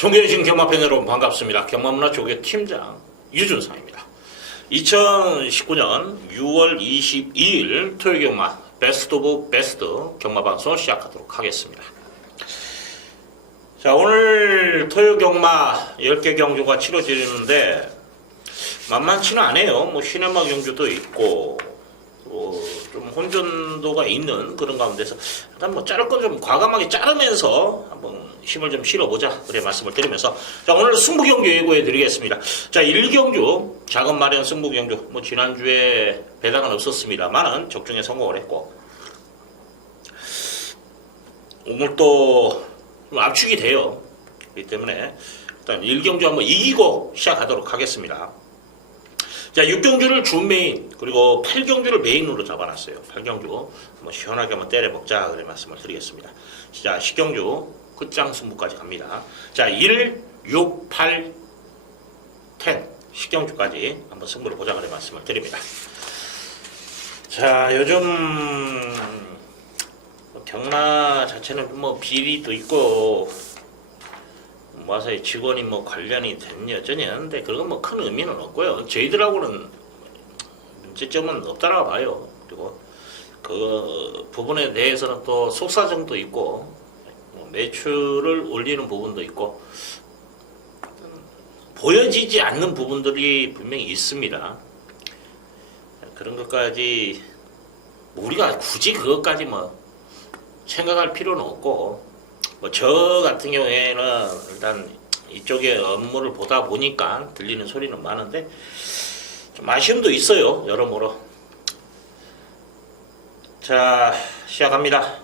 존경하신 경마팬 여러분 반갑습니다. 경마문화 조교 팀장 유준상입니다. 2019년 6월 22일 토요 경마 베스트 오브 베스트 경마방송 시작하도록 하겠습니다. 자, 오늘 토요 경마 10개 경주가 치러지는데 만만치는 않아요. 뭐 시네마 경주도 있고 좀 혼전도가 있는 그런 가운데서 일단 뭐 자를 건 좀 과감하게 자르면서 한번 힘을 좀 실어보자 그래 말씀을 드리면서 자, 오늘 승부경주 예고해 드리겠습니다. 자, 1경주 작은 마련 승부경주 뭐 지난주에 배당은 없었습니다만은 적중에 성공을 했고 오늘 또 압축이 돼요. 그렇기 때문에 일단 1경주 한번 이기고 시작하도록 하겠습니다. 자, 6경주를 준 메인, 그리고 8경주를 메인으로 잡아놨어요. 8경주. 한번 시원하게 한번 때려먹자. 그래 말씀을 드리겠습니다. 자, 10경주, 끝장 승부까지 갑니다. 자, 1, 6, 8, 10, 10경주까지 한번 승부를 보자. 그래 말씀을 드립니다. 자, 요즘, 경마 자체는 뭐 비리도 있고, 와서 직원이 뭐 관련이 됐냐 어쩌냐 하는데 그건 뭐 큰 의미는 없고요. 저희들하고는 문제점은 없다라고 봐요. 그리고 그 부분에 대해서는 또 속사정도 있고 매출을 올리는 부분도 있고 보여지지 않는 부분들이 분명히 있습니다. 그런 것까지 우리가 굳이 그것까지 뭐 생각할 필요는 없고 뭐 저 같은 경우에는 일단 이쪽에 업무를 보다 보니까 들리는 소리는 많은데 좀 아쉬움도 있어요. 여러모로. 자, 시작합니다.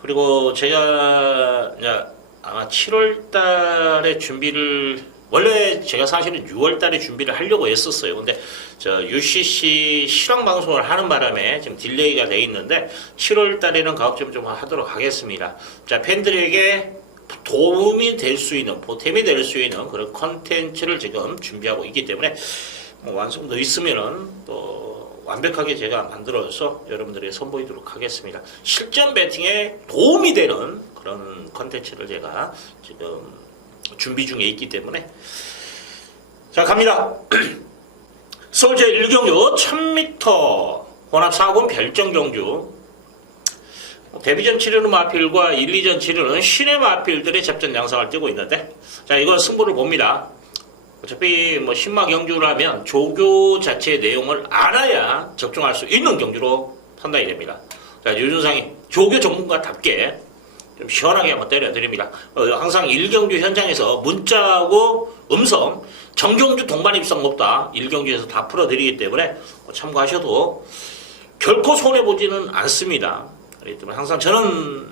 그리고 제가 이제 아마 7월 달에 준비를 원래 제가 사실은 6월 달에 준비를 하려고 했었어요. 근데 저 UCC 실황 방송을 하는 바람에 지금 딜레이가 돼 있는데 7월 달에는 가급적 좀 하도록 하겠습니다. 자, 팬들에게 도움이 될 수 있는, 보탬이 될 수 있는 그런 컨텐츠를 지금 준비하고 있기 때문에 뭐 완성도 있으면은 또 완벽하게 제가 만들어서 여러분들에게 선보이도록 하겠습니다. 실전 배팅에 도움이 되는 그런 컨텐츠를 제가 지금 준비 중에 있기 때문에 자, 갑니다. 서울 제1경주 1000m 혼합 4군 별정경주 데뷔전 치르는 마필과 1, 2전 치르는 신의 마필들의 접전 양상을 띄고 있는데 자, 이건 승부를 봅니다. 어차피 뭐 신마 경주라면 조교 자체의 내용을 알아야 적중할 수 있는 경주로 판단이 됩니다. 자, 유준상이 조교 전문가답게 좀 시원하게 한번 때려드립니다. 항상 1경주 현장에서 문자하고 음성, 정경주 동반 입성 없다. 1경주에서 다 풀어드리기 때문에 참고하셔도 결코 손해보지는 않습니다. 그렇기 때문에 항상 저는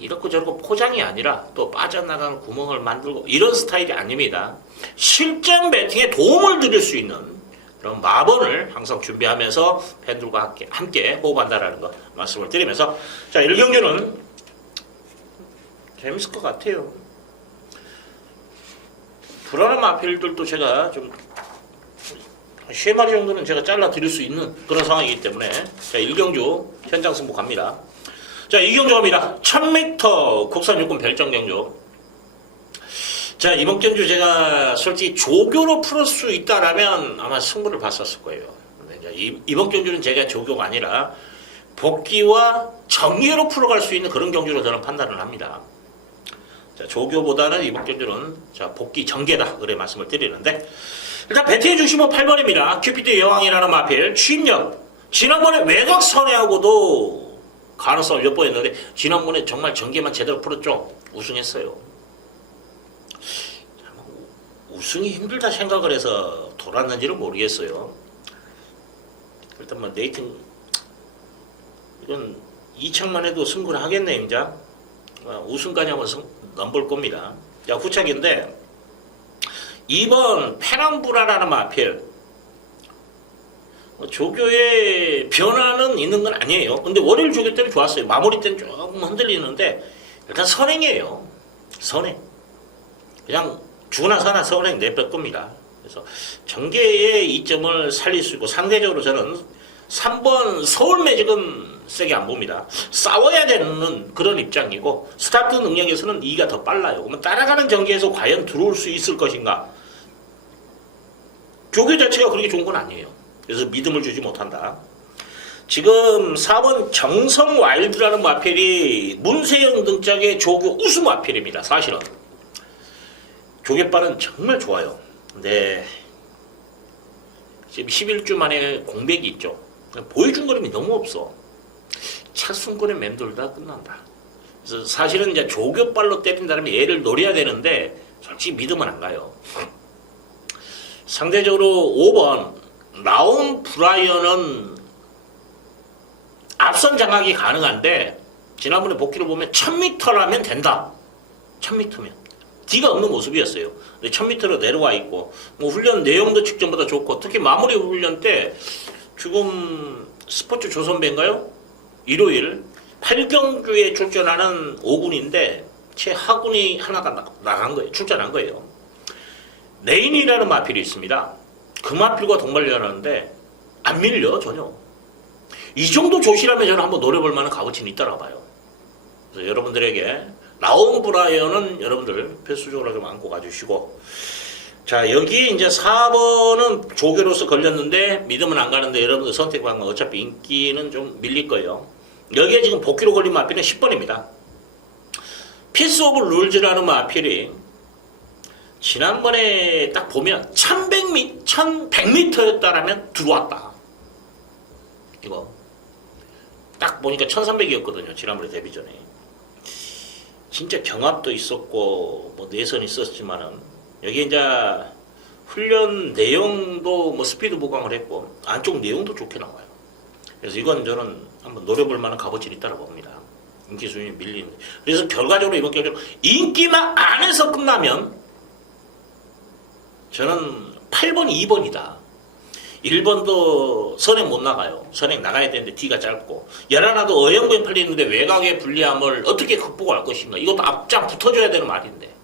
이렇고 저렇고 포장이 아니라 또 빠져나가는 구멍을 만들고 이런 스타일이 아닙니다. 실전 배팅에 도움을 드릴 수 있는 그런 마번을 항상 준비하면서 팬들과 함께 호흡한다라는 거 말씀을 드리면서 자, 1경주는 재밌을 것 같아요. 불안한 마필들도 제가 좀 3마리 정도는 제가 잘라 드릴 수 있는 그런 상황이기 때문에 자, 1경주 현장 승부 갑니다. 자, 2경주 갑니다. 1000m 국산 육군 별정경주. 자, 이번 경주 제가 솔직히 조교로 풀을 수 있다라면 아마 승부를 봤었을 거예요. 근데 이제 이번 경주는 제가 조교가 아니라 복귀와 정예로 풀어갈 수 있는 그런 경주로 저는 판단을 합니다. 자, 조교보다는 이번 경주는 자, 복귀 전개다 그래 말씀을 드리는데 일단 배팅의 중심은 8번입니다. 큐피드 여왕이라는 마필 취임력 지난번에 외곽 선회하고도 가능성을 엿보였는데 지난번에 정말 전개만 제대로 풀었죠. 우승했어요. 자, 우승이 힘들다 생각을 해서 돌았는지는 모르겠어요. 일단 뭐 네이팅 이건 2창만 해도 승부를 하겠네. 이제 우승까지 한번 넘볼 겁니다. 자, 후착인데 2번 페람부라라는 마필 조교의 변화는 있는 건 아니에요. 근데 월요일 조교 때는 좋았어요. 마무리 때는 조금 흔들리는데 일단 선행이에요. 선행. 그냥 주나 사나 선행 내뺄 겁니다. 그래서 전개의 이점을 살릴 수 있고 상대적으로 저는 3번 서울 매직은 세게 안 봅니다. 싸워야 되는 그런 입장이고 스타트 능력에서는 2가 더 빨라요. 그러면 따라가는 전개에서 과연 들어올 수 있을 것인가? 조교 자체가 그렇게 좋은 건 아니에요. 그래서 믿음을 주지 못한다. 지금 4번 정성 와일드라는 마필이 문세영 등짝의 조교 우수 마필입니다. 사실은 조개빨은 정말 좋아요. 근데 지금 11주 만에 공백이 있죠. 보여준 그림이 너무 없어. 찰순권에 맴돌다 끝난다. 그래서 사실은 이제 조교빨로 때린다면 얘를 노려야 되는데 솔직히 믿으면 안 가요. 상대적으로 5번 라온 브라이언은 앞선 장악이 가능한데 지난번에 복귀를 보면 1000m라면 된다. 1000m면 D가 없는 모습이었어요. 근데 1000m로 내려와 있고 뭐 훈련 내용도 직전보다 좋고 특히 마무리 훈련 때 지금 스포츠 조선배인가요? 일요일 8경주에 출전하는 5군인데 최하군이 하나가 나간 거예요. 출전한 거예요. 레인이라는 마필이 있습니다. 그 마필과 동반련하는데 안 밀려 전혀. 이 정도 조시라면 저는 한번 노려볼 만한 값어치는 있다고 봐요. 그래서 여러분들에게 라온 브라이언은 여러분들 필수적으로 좀 안고 가주시고, 자 여기 이제 4번은 조교로서 걸렸는데 믿으면 안 가는데 여러분들 선택한 건 어차피 인기는 좀 밀릴 거예요. 여기에 지금 복귀로 걸린 마필은 10번입니다. 피스 오브 룰즈라는 마필이 지난번에 딱 보면 1100m였다라면 들어왔다. 이거 딱 보니까 1300이었거든요. 지난번에 데뷔 전에. 진짜 경합도 있었고 뭐 내선이 있었지만은 여기 이제 훈련 내용도 뭐 스피드 보강을 했고 안쪽 내용도 좋게 나와요. 그래서 이건 저는 한번 노려볼 만한 값어치는 있다고 봅니다. 인기 수준이 밀리는데. 그래서 결과적으로 이번 경기는 인기만 안에서 끝나면 저는 8번, 2번이다. 1번도 선행 못 나가요. 선행 나가야 되는데 D가 짧고 열하나도 어영부에 팔리는데 외곽의 불리함을 어떻게 극복할 것인가. 이것도 앞장 붙어줘야 되는 말인데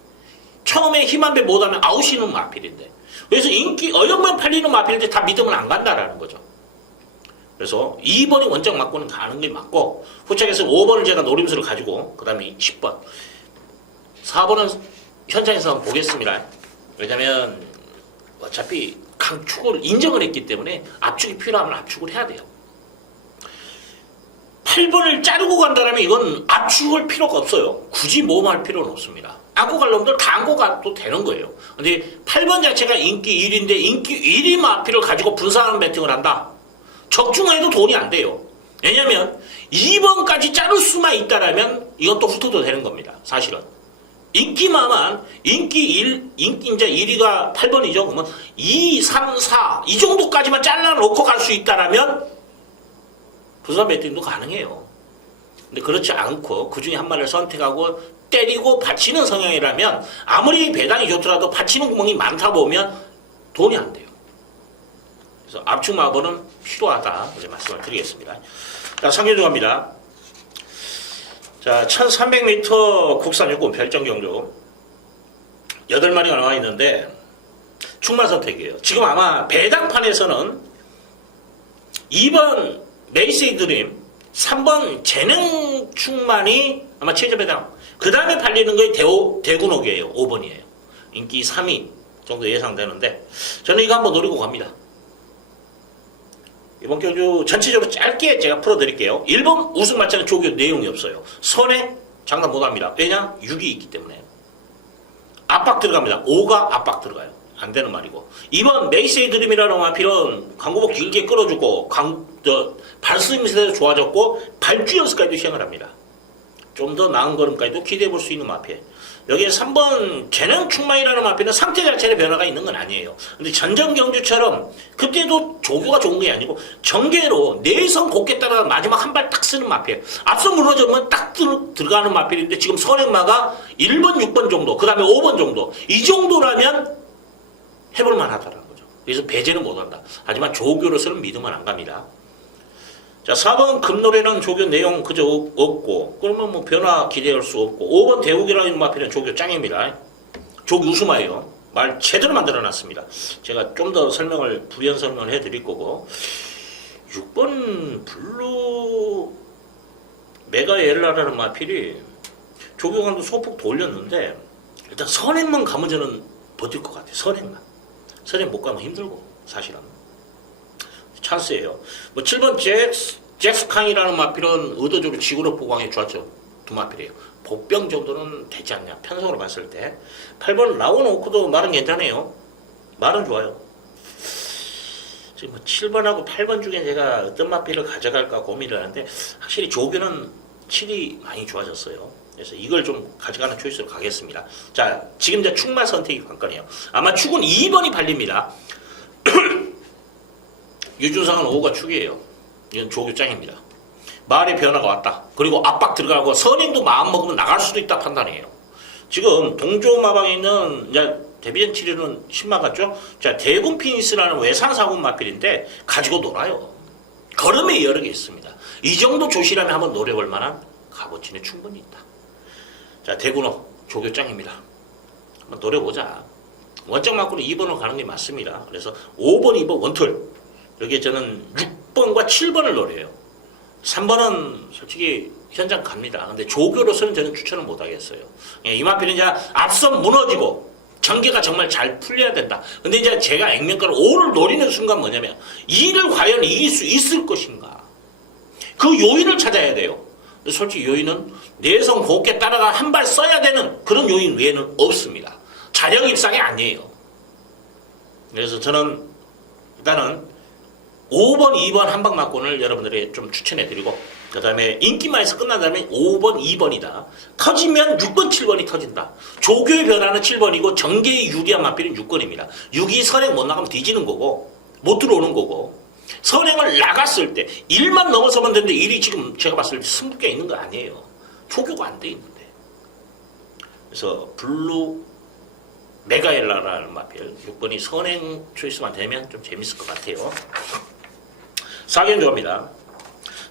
처음에 힘 한 배 못하면 아웃이는 마필인데 그래서 인기 어영부에 팔리는 마필인데 다 믿으면 안 간다라는 거죠. 그래서 2번이 원정 맞고는 가는 게 맞고 후착에서 5번을 제가 노림수를 가지고 그 다음에 10번 4번은 현장에서 한번 보겠습니다. 왜냐면 어차피 강축을 인정을 했기 때문에 압축이 필요하면 압축을 해야 돼요. 8번을 자르고 간다면 이건 압축을 필요가 없어요. 굳이 모험할 필요는 없습니다. 안고 갈 놈들 다 안고 가도 되는 거예요. 근데 8번 자체가 인기 1위인데 인기 1위 마필을 가지고 분산하는 배팅을 한다. 적중해도 돈이 안 돼요. 왜냐면 2번까지 자를 수만 있다라면 이건 또 훑어도 되는 겁니다. 사실은. 인기만만 인기 이제 1위가 8번이죠. 그러면 2, 3, 4 이 정도까지만 잘라놓고 갈 수 있다라면 분산 배팅도 가능해요. 근데 그렇지 않고 그 중에 한 마리를 선택하고 때리고 받치는 성향이라면 아무리 배당이 좋더라도 받치는 구멍이 많다 보면 돈이 안 돼요. 그래서 압축 마법은 필요하다 이제 말씀을 드리겠습니다. 자, 상경주 갑니다. 자, 1300m 국산 육군 별정 경주 8마리가 나와 있는데 충만 선택이에요. 지금 아마 배당판에서는 2번 메이세이 드림, 3번 재능 충만이 아마 최저 배당. 그 다음에 팔리는 게 대군옥이에요. 5번이에요. 인기 3위 정도 예상되는데 저는 이거 한번 노리고 갑니다. 이번 경주 전체적으로 짧게 제가 풀어드릴게요. 1번 우승 맞자는 조교 내용이 없어요. 선에 장담 못합니다. 왜냐? 6이 있기 때문에. 압박 들어갑니다. 5가 압박 들어가요. 안 되는 말이고. 2번 메이세이 드림이라는 마필은 광고복 길게 끌어주고 발스임이 좋아졌고 발주 연습까지도 시행을 합니다. 좀 더 나은 걸음까지도 기대해볼 수 있는 마필. 여기에 3번 재능 충만이라는 마필은 상태 자체의 변화가 있는 건 아니에요. 근데 전전 경주처럼 그때도 조교가 좋은 게 아니고 전개로 내선 곱게 따라 마지막 한 발 딱 쓰는 마필. 앞서 무너지면 딱 들어가는 마필인데 지금 선행마가 1번, 6번 정도, 그 다음에 5번 정도. 이 정도라면 해볼 만하다는 거죠. 그래서 배제는 못한다. 하지만 조교로서는 믿으면 안 갑니다. 자, 4번 금노래는 조교 내용 그저 없고 그러면 뭐 변화 기대할 수 없고 5번 대국이라는 마필은 조교 짱입니다. 조교 우수마예요. 말 제대로 만들어놨습니다. 제가 좀 더 설명을 부연 설명을 해드릴 거고 6번 블루 메가엘라라는 마필이 조교관도 소폭 돌렸는데 일단 선행만 가면 저는 버틸 것 같아요. 선행 못 가면 힘들고 사실은 찬스예요. 뭐 7번 잭스캉이라는 마필은 의도적으로 지구로 보강해 주었죠. 두 마필이에요. 복병 정도는 되지 않냐 편성으로 봤을 때. 8번 라오노크도 말은 괜찮아요. 말은 좋아요. 지금 뭐 7번하고 8번 중에 제가 어떤 마필을 가져갈까 고민을 하는데 확실히 조교는 7이 많이 좋아졌어요. 그래서 이걸 좀 가져가는 초이스로 가겠습니다. 자, 지금 이제 축마 선택이 관건이에요. 아마 축은 2번이 발립니다. 유준상은 5가 축이에요. 이건 조교 짱입니다. 말의 변화가 왔다. 그리고 압박 들어가고 선행도 마음 먹으면 나갈 수도 있다 판단이에요. 지금 동조마방에 있는 이제 데뷔전 7위는 10만 같죠? 자, 대군 피니스라는 외상사군 마필인데 가지고 놀아요. 걸음에 여러 개 있습니다. 이 정도 조시라면 한번 노려볼 만한 값어치는 충분히 있다. 자, 대군호 조교짱입니다. 한번 노려보자. 원적 맞고는 2번으로 가는 게 맞습니다. 그래서 5번, 2번 원툴. 여기에 저는 6번과 7번을 노려요. 3번은 솔직히 현장 갑니다. 근데 조교로서는 저는 추천을 못 하겠어요. 이 마필은 이제 앞선 무너지고 전개가 정말 잘 풀려야 된다. 근데 이제 제가 액면가로 5를 노리는 순간 뭐냐면 2를 과연 이길 수 있을 것인가. 그 요인을 찾아야 돼요. 솔직히 요인은 내성 곱게 따라가 한 발 써야 되는 그런 요인 외에는 없습니다. 자력 입상이 아니에요. 그래서 저는 일단은 5번, 2번 한방막권을 여러분들에게 좀 추천해드리고 그 다음에 인기만에서 끝난 다음에 5번, 2번이다. 터지면 6번, 7번이 터진다. 조교의 변화는 7번이고 전개의 유리한 마필은 6번입니다. 6이 선행 못 나가면 뒤지는 거고 못 들어오는 거고 선행을 나갔을 때 1만 넘어서면 되는데 1이 지금 제가 봤을 때 승부가 있는 거 아니에요. 조교가 안 돼 있는데. 그래서 블루 메가엘라라는 마필 6번이 선행 초이스만 되면 좀 재밌을 것 같아요. 사견조입니다.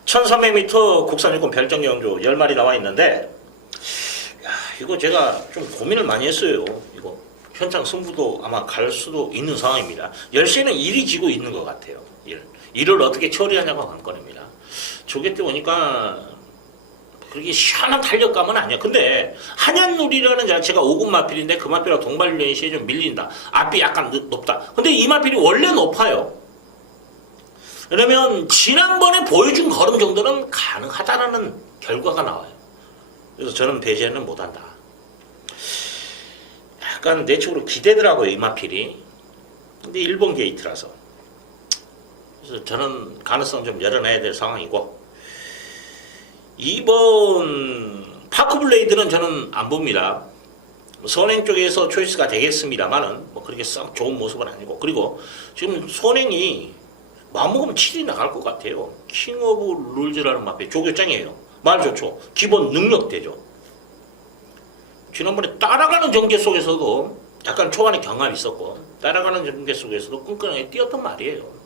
1300m 국산 육군 별정경조 10마리 나와 있는데 야, 이거 제가 좀 고민을 많이 했어요. 이거 현장 승부도 아마 갈 수도 있는 상황입니다. 10시에는 1이 지고 있는 것 같아요. 1을 어떻게 처리하냐가 관건입니다. 조개 때 보니까 그렇게 시원한 탄력감은 아니야. 근데 한얀누리라는 자체가 5군 마필인데 그 마필하고 동발련시에 좀 밀린다. 앞이 약간 높다. 근데 이 마필이 원래 높아요. 그러면 지난번에 보여준 걸음 정도는 가능하다라는 결과가 나와요. 그래서 저는 배제는 못한다. 약간 내적으로 기대더라고요. 이 마필이. 근데 1번 게이트라서. 그래서 저는 가능성 좀 열어놔야 될 상황이고 2번 파크블레이드는 저는 안 봅니다. 선행 쪽에서 초이스가 되겠습니다만은 뭐 그렇게 썩 좋은 모습은 아니고 그리고 지금 선행이 마음먹으면 7이 나갈 것 같아요. 킹 오브 룰즈라는 마필 조교짱이에요. 말 좋죠. 기본 능력대죠. 지난번에 따라가는 전개 속에서도 약간 초반에 경험이 있었고 따라가는 전개 속에서도 끈끈하게 뛰었단 말이에요.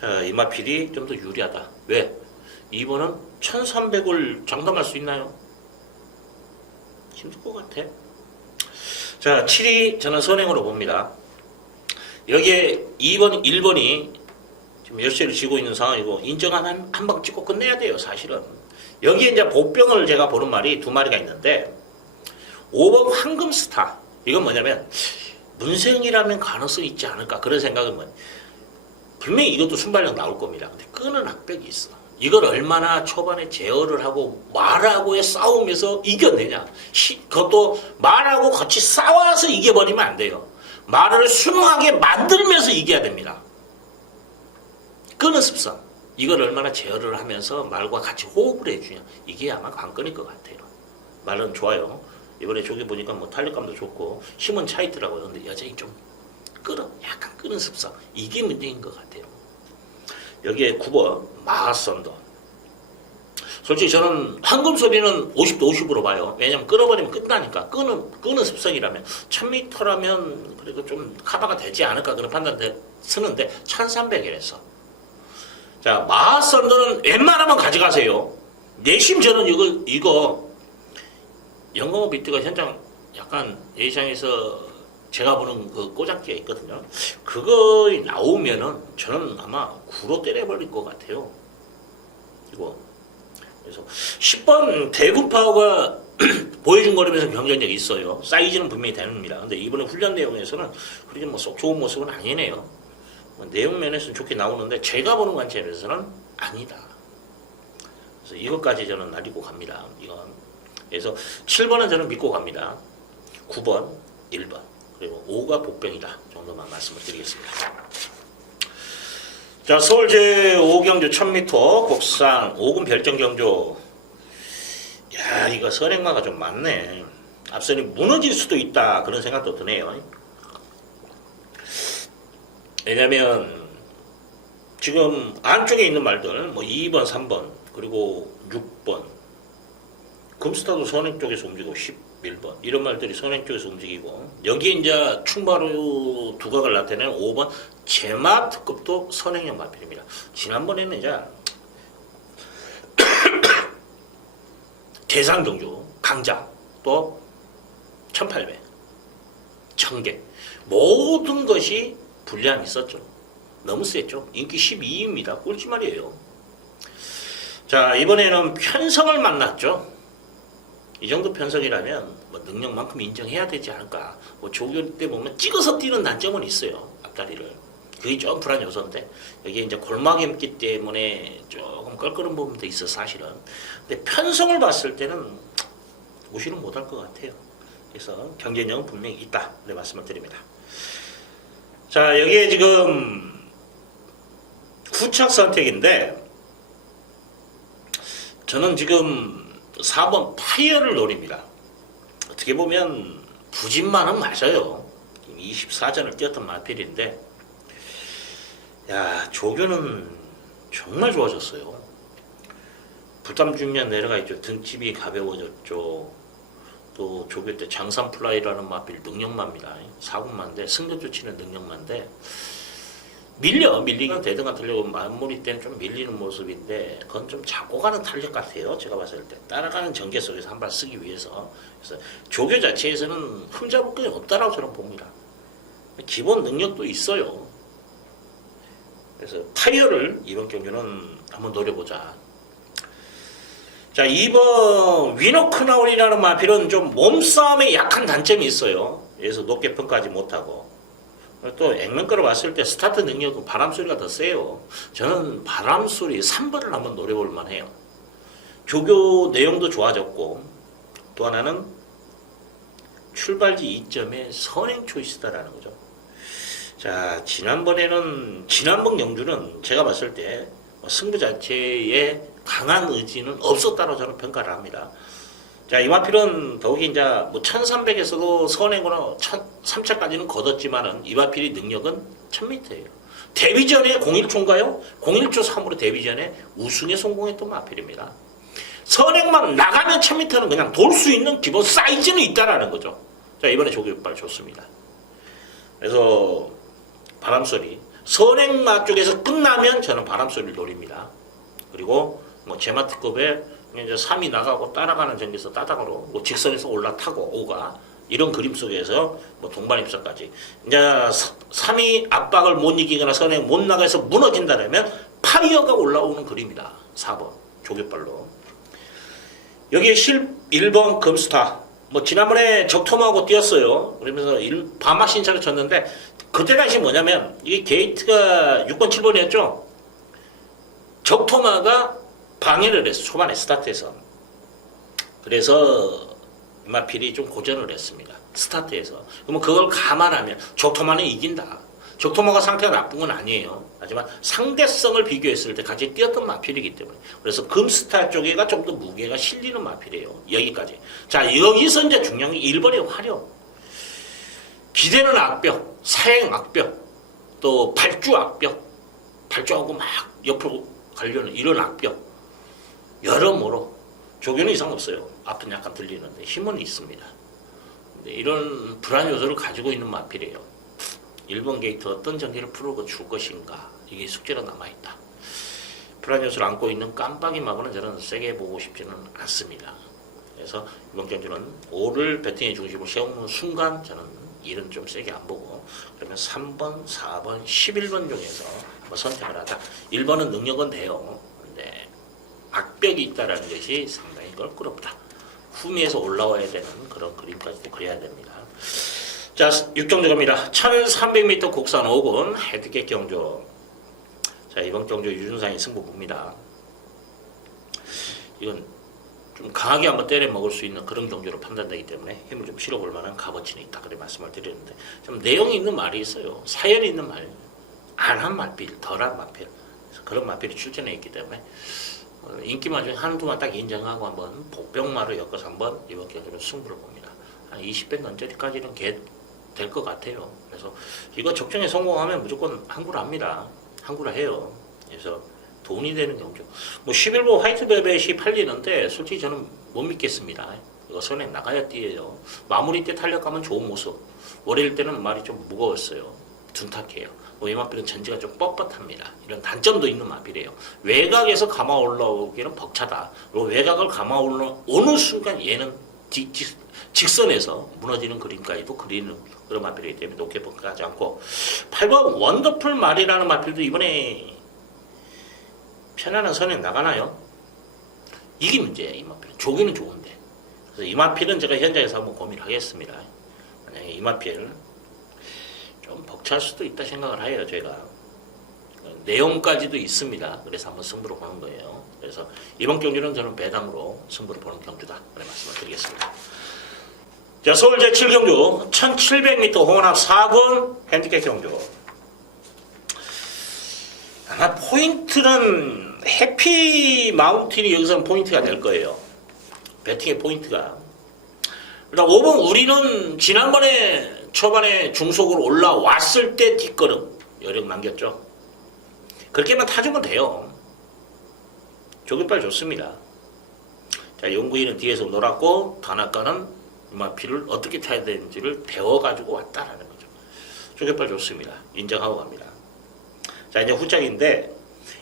자, 이 마필이 좀 더 유리하다. 왜? 2번은 1300을 장담할 수 있나요? 힘들 것 같아. 자, 7이 저는 선행으로 봅니다. 여기에 2번, 1번이 지금 열쇠를 쥐고 있는 상황이고 인정한 한 방 찍고 끝내야 돼요. 사실은. 여기에 이제 복병을 제가 보는 말이 두 마리가 있는데 5번 황금스타. 이건 뭐냐면 문생이라면 가능성이 있지 않을까 그런 생각은 뭐 분명히 이것도 순발력 나올 겁니다. 근데 끄는 악백이 있어. 이걸 얼마나 초반에 제어를 하고 말하고의 싸움에서 이겨내냐. 그것도 말하고 같이 싸워서 이겨버리면 안 돼요. 말을 순하게 만들면서 이겨야 됩니다. 끄는 습성. 이걸 얼마나 제어를 하면서 말과 같이 호흡을 해주냐. 이게 아마 관건일 것 같아요. 말은 좋아요. 이번에 저기 보니까 뭐 탄력감도 좋고 힘은 차 있더라고요. 근데 여전히 좀 약간 끄는 습성. 이게 문제인 것 같아요. 여기에 9번 마하선더. 솔직히 저는 황금 소리는 50대 50으로 봐요. 왜냐면 끌어버리면 끝나니까. 끄는 습성이라면 1000m라면 그래도 좀 커버가 되지 않을까 그런 판단 쓰는데 1300이라서. 자, 마하선더는 웬만하면 가져가세요. 내심 저는 이거 영광호 비트가 현장 약간 예상에서 제가 보는 그 꼬장기가 있거든요. 그거 나오면은 저는 아마 구로 때려버릴 것 같아요. 이거 그래서 10번 대구파워가 보여준 거라면서 경쟁력이 있어요. 사이즈는 분명히 됩니다. 근데 이번에 훈련 내용에서는 그렇게 뭐 쏙 좋은 모습은 아니네요. 뭐 내용 면에서는 좋게 나오는데 제가 보는 관점에서는 아니다. 그래서 이것까지 저는 날리고 갑니다. 이건. 그래서 7번은 저는 믿고 갑니다. 9번, 1번, 그리고 5가 복병이다 정도만 말씀을 드리겠습니다. 자, 서울 제5경주 1000m 곡상 5군 별정경주. 야, 이거 선행마가 좀 많네. 앞선이 무너질 수도 있다 그런 생각도 드네요. 왜냐면 지금 안쪽에 있는 말들 뭐 2번, 3번 그리고 6번 금스타도 선행 쪽에서 움직이고 11번 이런 말들이 선행 쪽에서 움직이고 여기 이제 충바로 두각을 나타내는 5번 제마특급도 선행형 마필입니다. 지난번에는 이제 대상경주 강자 또 1800 1000개 모든 것이 불리함이 있었죠. 너무 셌죠. 인기 12위입니다. 꼴찌 말이에요. 자, 이번에는 편성을 만났죠. 이 정도 편성이라면 뭐 능력만큼 인정해야 되지 않을까. 뭐 조교 때 보면 찍어서 뛰는 단점은 있어요. 앞다리를. 그게 좀 불안 요소인데 여기에 이제 골막이 있기 때문에 조금 껄끄러운 부분도 있어 사실은. 근데 편성을 봤을 때는 무시는 못할 것 같아요. 그래서 경쟁력은 분명히 있다. 네, 말씀을 드립니다. 자, 여기에 지금 후착 선택인데 저는 지금 4번 파이어를 노립니다. 어떻게 보면 부진만은 맞아요. 24전을 뛰었던 마필인데 야, 조교는 정말 좋아졌어요. 부담 중량 내려가 있죠. 등집이 가벼워졌죠. 또 조교 때 장산플라이라는 마필 능력마입니다. 4군마인데 승격조 치는 능력마인데 밀리긴 대등한 탄력은 마무리 때는 좀 밀리는 모습인데 그건 좀 잡고 가는 탄력 같아요. 제가 봤을 때 따라가는 전개 속에서 한 발 쓰기 위해서. 그래서 조교 자체에서는 흠잡을 게 없다라고 저는 봅니다. 기본 능력도 있어요. 그래서 타이어를 이번 경기는 한번 노려보자. 자, 2번 위너크나울이라는 마필은 좀 몸싸움에 약한 단점이 있어요. 그래서 높게 평가하지 못하고 또 액면가로 봤을 때 스타트 능력은 바람소리가 더 세요. 저는 바람소리 3번을 한번 노려볼 만해요. 조교 내용도 좋아졌고 또 하나는 출발지 2점의 선행 초이스다라는 거죠. 자, 지난번 경주는 제가 봤을 때 승부 자체에 강한 의지는 없었다고 저는 평가를 합니다. 자, 이 마필은 더욱이 이제 뭐 1300에서도 선행으로 3차까지는 거뒀지만은 이 마필의 능력은 1000m예요. 데뷔전에 01초인가요? 01초 3으로 데뷔전에 우승에 성공했던 마필입니다. 선행만 나가면 1000m는 그냥 돌 수 있는 기본 사이즈는 있다라는 거죠. 자, 이번에 조교육발 좋습니다. 그래서 바람소리 선행마 쪽에서 끝나면 저는 바람소리를 노립니다. 그리고 뭐 제마특급에 이제 3이 나가고 따라가는 전개에서 따닥으로 뭐 직선에서 올라타고 5가 이런 그림 속에서 뭐 동반 입사까지 이제 3이 압박을 못 이기거나 선행 못 나가서 무너진다면 파이어가 올라오는 그림이다. 4번 조교발로. 여기에 1번 금스타 뭐 지난번에 적토마하고 뛰었어요. 그러면서 밤마 신차를 쳤는데 그때 당시 뭐냐면 이 게이트가 6번 7번이었죠. 적토마가 방해를 했어. 초반에 스타트에서. 그래서 마필이 좀 고전을 했습니다. 스타트에서. 그러면 그걸 감안하면 적토마는 이긴다. 적토마가 상태가 나쁜 건 아니에요. 하지만 상대성을 비교했을 때 같이 뛰었던 마필이기 때문에. 그래서 금스타 쪽에가 좀 더 무게가 실리는 마필이에요. 여기까지. 자, 여기서 이제 중요한 게 1번의 활용. 기대는 악벽, 사행 악벽, 또 발주 악벽, 발주하고 막 옆으로 가려는 이런 악벽. 여러모로 조교는 이상 없어요. 앞은 약간 들리는데 힘은 있습니다. 근데 이런 불안 요소를 가지고 있는 마필이에요. 1번 게이트 어떤 전개를 풀고 줄 것인가 이게 숙제로 남아있다. 불안 요소를 안고 있는 깜빡이 마구는 저는 세게 보고 싶지는 않습니다. 그래서 이번 경주는 5를 배팅의 중심을 세우는 순간 저는 1은 좀 세게 안 보고 그러면 3번, 4번, 11번 중에서 한번 선택을 하자. 1번은 능력은 돼요. 근데 박벽이 있다라는 것이 상당히 껄끄럽다. 후미에서 올라와야 되는 그런 그림까지도 그려야 됩니다. 자, 6경주 갑니다. 1300m 국산 5군 헤드캡 경주. 자, 이번 경주 유준상이 승부 봅니다. 이건 좀 강하게 한번 때려 먹을 수 있는 그런 경주로 판단되기 때문에 힘을 좀 실어볼 만한 값어치는 있다. 그래 말씀을 드리는데 좀 내용이 있는 말이 있어요. 사연이 있는 말. 안 한 마필, 덜한 마필. 그런 마필이 출전해 있기 때문에 인기만 중에 한두만 딱 인정하고 한번 복병마로 엮어서 한번 이번 경기로 승부를 봅니다. 한 20배 넘게까지는 될 것 같아요. 그래서 이거 적정에 성공하면 무조건 항구를 합니다. 항구를 해요. 그래서 돈이 되는 경주. 뭐 11번 화이트벨벳이 팔리는데 솔직히 저는 못 믿겠습니다. 이거 손에 나가야 뛰어요. 마무리 때 탄력하면 좋은 모습. 월요일 때는 말이 좀 무거웠어요. 둔탁해요. 이 마필은 전지가 좀 뻣뻣합니다. 이런 단점도 있는 마필이에요. 외곽에서 감아 올라오기는 벅차다. 그리고 외곽을 감아 올라오는 순간 얘는 직선에서 무너지는 그림까지도 그리는 그런 마필이기 때문에 높게 평가하지 않고 8번 원더풀 말이라는 마필도 이번에 편안한 선에 나가나요? 이게 문제예요. 이 마필은. 조기는 좋은데. 그래서 이 마필은 제가 현장에서 한번 고민하겠습니다. 만약에 이 마필 좀 벅찰 수도 있다 생각을 해요. 제가 내용까지도 있습니다. 그래서 한번 승부를 보는 거예요. 그래서 이번 경기는 저는 배당으로 승부를 보는 경주다. 그런 말씀을 드리겠습니다. 자, 서울 제7경주 1700m 홍원합 4군 핸디캡 경주. 아마 포인트는 해피 마운틴이 여기서는 포인트가 될 거예요. 배팅의 포인트가. 일단 5번 우리는 지난번에 초반에 중속으로 올라왔을 때 뒷걸음 여력 남겼죠. 그렇게만 타주면 돼요. 조깃발 좋습니다. 자, 용구이는 뒤에서 놀았고 단학가는 마피를 어떻게 타야 되는지를 배워가지고 왔다라는 거죠. 조깃발 좋습니다. 인정하고 갑니다. 자, 이제 후짝인데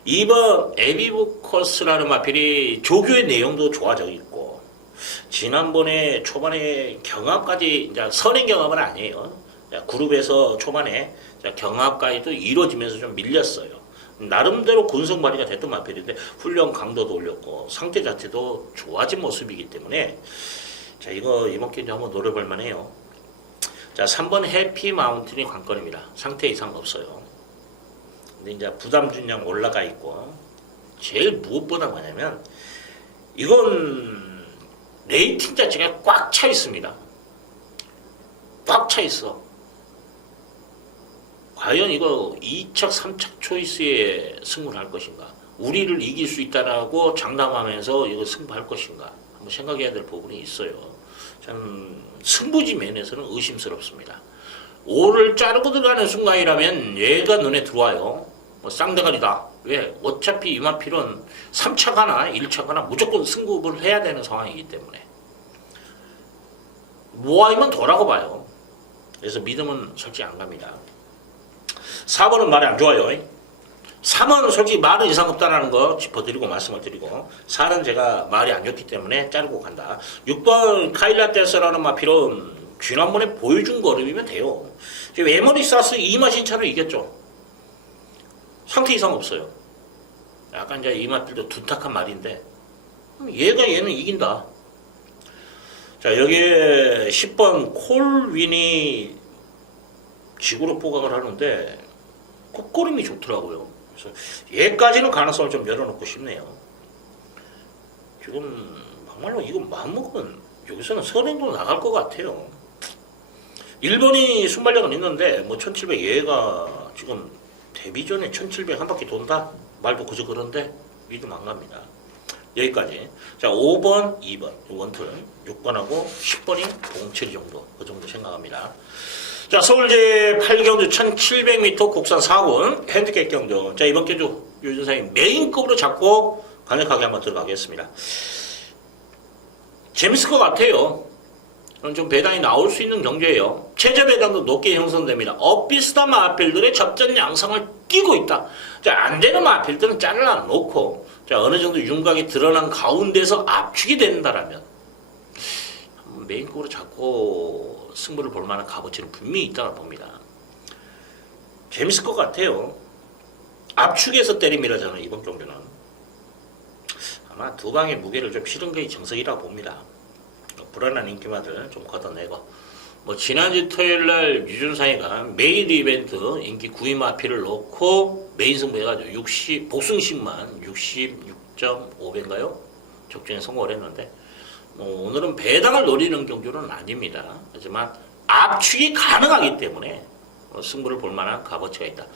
2번 에비부커스라는 마필이 조교의 내용도 좋아져 있고 지난번에 초반에 경합까지 이제 선행 경합은 아니에요. 그룹에서 초반에 경합까지도 이루어지면서 좀 밀렸어요. 나름대로 군성 발휘가 됐던 마필인데 훈련 강도도 올렸고 상태 자체도 좋아진 모습이기 때문에 자, 이거 이번 경기 한번 노려볼 만해요. 자, 3번 해피 마운틴이 관건입니다. 상태 이상 없어요. 근데 이제 부담 준량 올라가 있고 제일 무엇보다 뭐냐면 이건 레이팅 자체가 꽉 차 있습니다. 꽉 차 있어. 과연 이거 2착, 3착 초이스에 승부를 할 것인가? 우리를 이길 수 있다라고 장담하면서 이거 승부할 것인가? 한번 생각해야 될 부분이 있어요. 참 승부지 면에서는 의심스럽습니다. 5를 자르고 들어가는 순간이라면 얘가 눈에 들어와요. 쌍대가리다. 왜? 어차피 이마필은 3차가나 1차가나 무조건 승급을 해야 되는 상황이기 때문에 모아이면 더라고 봐요. 그래서 믿음은 솔직히 안 갑니다. 4번은 말이 안 좋아요. 3은 솔직히 말은 이상 없다는 거 짚어드리고 말씀을 드리고 4는 제가 말이 안 좋기 때문에 자르고 간다. 6번 카일라테스라는 마필은 지난번에 보여준 걸음이면 돼요. 에머리사스 이마신차로 이겼죠. 상태 이상 없어요. 약간 이제 이 마필도 둔탁한 말인데 얘는 이긴다. 자, 여기에 10번 콜윈이 지구로 포각을 하는데 콧걸음이 좋더라고요. 그래서 얘까지는 가능성을 좀 열어놓고 싶네요. 지금 정말로 이거 마음먹으면 여기서는 선행도 나갈 것 같아요. 1번이 순발력은 있는데 뭐 1700 얘가 지금 데뷔 전에 1700 한 바퀴 돈다? 말도 그저 그런데 믿음 안 갑니다. 여기까지. 자, 5번, 2번 원툴 6번하고 10번이 봉철이 정도 그 정도 생각합니다. 자, 서울제 8경주 1700m 국산 4군 핸디캡 경주. 자, 이번 경주 유준상이 메인급으로 잡고 강력하게 한번 들어가겠습니다. 재밌을 것 같아요. 좀 배당이 나올 수 있는 경주예요. 최저 배당도 높게 형성됩니다. 엇비슷한 마필들의 접전 양상을 띄고 있다. 자, 안 되는 마필들은 잘라 놓고 자, 어느 정도 윤곽이 드러난 가운데서 압축이 된다라면 메인급으로 잡고 승부를 볼 만한 값어치는 분명히 있다고 봅니다. 재밌을 것 같아요. 압축해서 때립니다. 저는 이번 경주는 아마 두 방의 무게를 좀 실은 게 정석이라고 봅니다. 불안한 인기마들 좀 걷어내고, 뭐 지난주 토요일날 유준상이가 메인 이벤트 인기 9위 마필을 놓고 메인 승부 해가지고 60 복승식만 66.5배인가요? 적중에 성공을 했는데, 뭐 오늘은 배당을 노리는 경주는 아닙니다. 하지만 압축이 가능하기 때문에 승부를 볼 만한 값어치가 있다.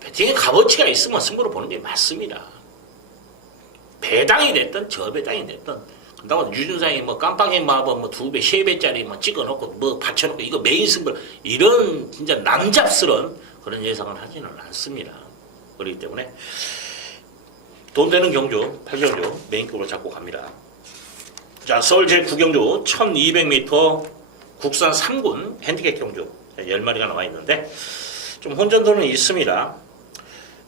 배팅에 값어치가 있으면 승부를 보는 게 맞습니다. 배당이 됐든 저배당이 됐든, 그다음 유준상이 뭐 깜빡이 마법 뭐 2배, 3배짜리 뭐 찍어놓고 뭐 받쳐놓고 이거 메인 승부, 이런 진짜 남잡스러운 그런 예상을 하지는 않습니다. 그렇기 때문에 돈 되는 경주 8경주 메인급으로 잡고 갑니다. 자, 서울 제9경주 1200m 국산 3군 핸디캡 경주 10마리가 나와 있는데 좀 혼전도는 있습니다.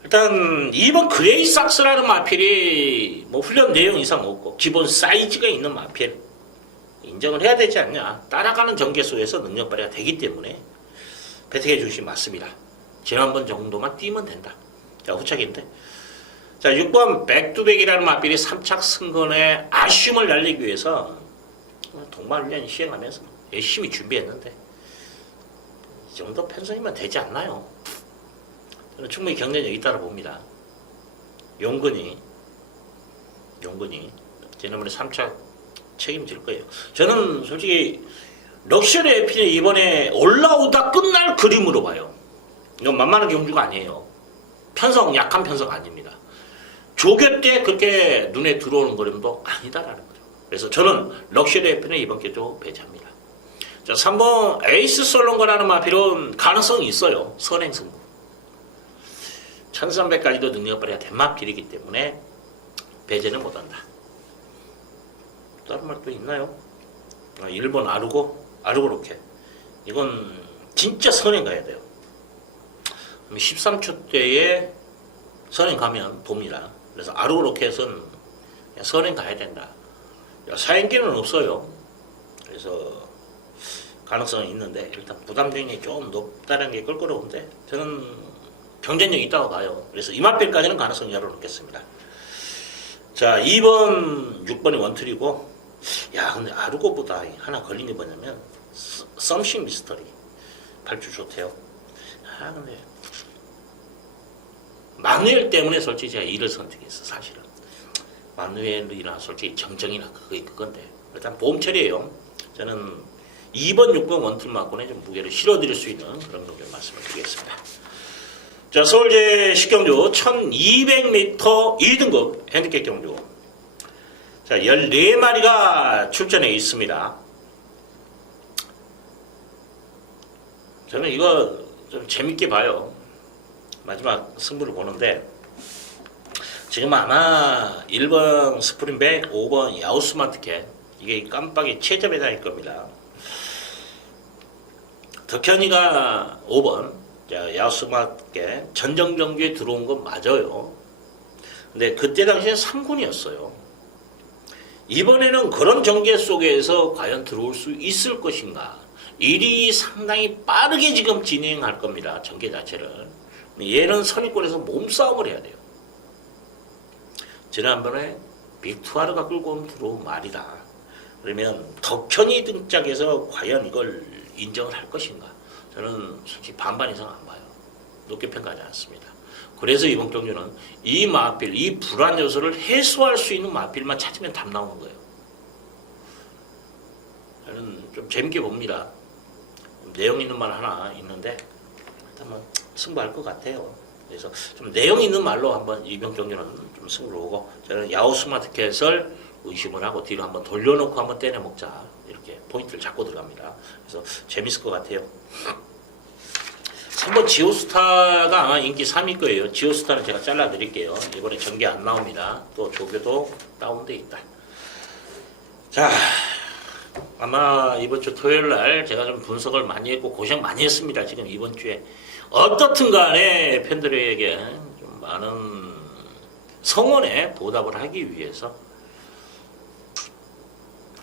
일단 2번 그레이삭스라는 마필이 뭐 훈련 내용 이상 없고 기본 사이즈가 있는 마필 인정을 해야 되지 않냐. 따라가는 전개 속에서 능력 발휘가 되기 때문에 배팅해 주시 맞습니다. 지난번 정도만 뛰면 된다. 자, 후착인데, 자 6번 백두백이라는 마필이 3착 승건의 아쉬움을 날리기 위해서 동반훈련 시행하면서 열심히 준비했는데 이 정도 편성이면 되지 않나요? 저는 충분히 경쟁력이 있다고 봅니다. 용근이 지난번에 3착 책임질 거예요. 저는 솔직히 럭셔리 에피는 이번에 올라오다 끝날 그림으로 봐요. 이건 만만한 경주가 아니에요. 편성, 약한 편성 아닙니다. 조교 때 그렇게 눈에 들어오는 그림도 아니다라는 거죠. 그래서 저는 럭셔리 에피는 이번 경주 배제합니다. 자, 3번 에이스 솔롱거라는 마필은 가능성이 있어요. 선행승부 1300까지도 능력 발휘가 된 마필이기 때문에 배제는 못한다. 다른 말 또 있나요? 1번 아르고 로켓. 이건 진짜 선행 가야 돼요. 13초대에 선행 가면 돕니다. 그래서 아르고 로켓은 그냥 선행 가야 된다. 사행기는 없어요. 그래서 가능성은 있는데 일단 부담력이 좀 높다는 게 껄끄러운데 저는 경쟁력이 있다고 봐요. 그래서 이마필까지는 가능성 열어놓겠습니다. 자, 2번, 6번이 원툴이고, 야, 근데 아르고보다 하나 걸린 게 뭐냐면 썸씽 미스터리 8주 좋대요. 아, 근데 마누엘 때문에 솔직히 제가 이를 선택했어. 사실은 마누엘이나 솔직히 정정이나 그건데 일단 보험 처리예요. 저는 2번, 6번 원툴 맞고는 좀 무게를 실어드릴 수 있는 그런 걸 말씀을 드리겠습니다. 자, 서울제 10경주 1200m 2등급 핸디캡 경주. 자, 14마리가 출전해 있습니다. 저는 이거 좀 재밌게 봐요. 마지막 승부를 보는데 지금 아마 1번 스프링백, 5번 야우스마트캣 이게 깜빡이 최저 배당일 겁니다. 덕현이가 5번 야우스마트캣 전정경주에 들어온 건 맞아요. 근데 그때 당시에 3군이었어요. 이번에는 그런 전개 속에서 과연 들어올 수 있을 것인가. 일이 상당히 빠르게 지금 진행할 겁니다. 전개 자체를. 얘는 선입권에서 몸싸움을 해야 돼요. 지난번에 빅투아르가 끌고 온 들어온 말이다. 그러면 덕현이 등짝에서 과연 이걸 인정을 할 것인가. 저는 솔직히 반반 이상 안 봐요. 높게 평가하지 않습니다. 그래서 이번 경주는 이 마필, 이 불안 요소를 해소할 수 있는 마필만 찾으면 답 나오는 거예요. 저는 좀 재밌게 봅니다. 내용 있는 말 하나 있는데 일단 뭐 승부할 것 같아요. 그래서 좀 내용 있는 말로 한번 이번 경주는 좀 승부를 보고 저는 야우스마트캣을 의심을 하고 뒤로 한번 돌려놓고 한번 때려 먹자 이렇게 포인트를 잡고 들어갑니다. 그래서 재밌을 것 같아요. 3번 지오스타가 아마 인기 3위 거예요. 지오스타는 제가 잘라드릴게요. 이번에 전개 안 나옵니다. 또 조교도 다운돼 있다. 자, 아마 이번 주 토요일 날 제가 좀 분석을 많이 했고 고생 많이 했습니다. 지금 이번 주에 어떻든 간에 팬들에게 좀 많은 성원에 보답을 하기 위해서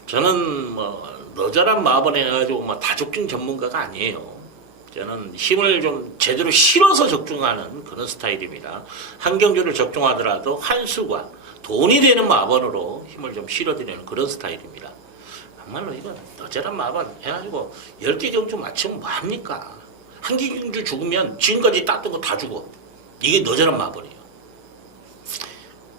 저는 뭐 너절한 마법을 해가지고 뭐 다적중 전문가가 아니에요. 저는 힘을 좀 제대로 실어서 적중하는 그런 스타일입니다. 한 경주를 적중하더라도 한 수가 돈이 되는 마번으로 힘을 좀 실어드리는 그런 스타일입니다. 정말로 이건 너저런 마번 해가지고 10개 경주 맞추면 뭐합니까? 한 개 경주 죽으면 지금까지 땄던 거 다 죽어. 이게 너저런 마번이에요.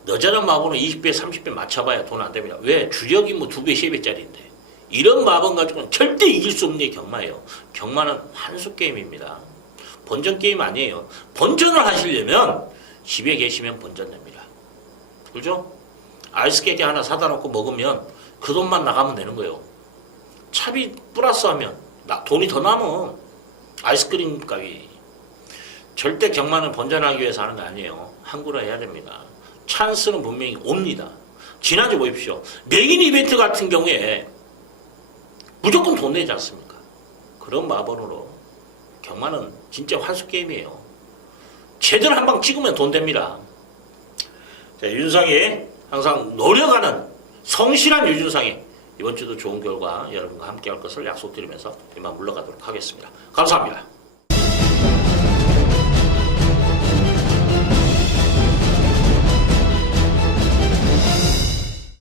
너저런 마번은 20배, 30배 맞춰봐야 돈 안 됩니다. 왜? 주력이 뭐 2배, 3배짜리인데. 이런 마번 가지고는 절대 이길 수 없는 게 경마예요. 경마는 한수 게임입니다. 본전 게임 아니에요. 본전을 하시려면 집에 계시면 본전 냅니다. 그죠? 아이스케이크 하나 사다 놓고 먹으면 그 돈만 나가면 되는 거예요. 차비 플러스 하면 돈이 더 남어. 아이스크림 값이. 절대 경마는 본전하기 위해서 하는 거 아니에요. 항구로 해야 됩니다. 찬스는 분명히 옵니다. 지난주 보십시오. 메인 이벤트 같은 경우에 무조건 돈 내지 않습니까? 그런 마번으로 경마는 진짜 환수 게임이에요. 제대로 한 방 찍으면 돈 됩니다. 자, 유준상이 항상 노력하는 성실한 유준상이 이번 주도 좋은 결과 여러분과 함께 할 것을 약속드리면서 이만 물러가도록 하겠습니다. 감사합니다.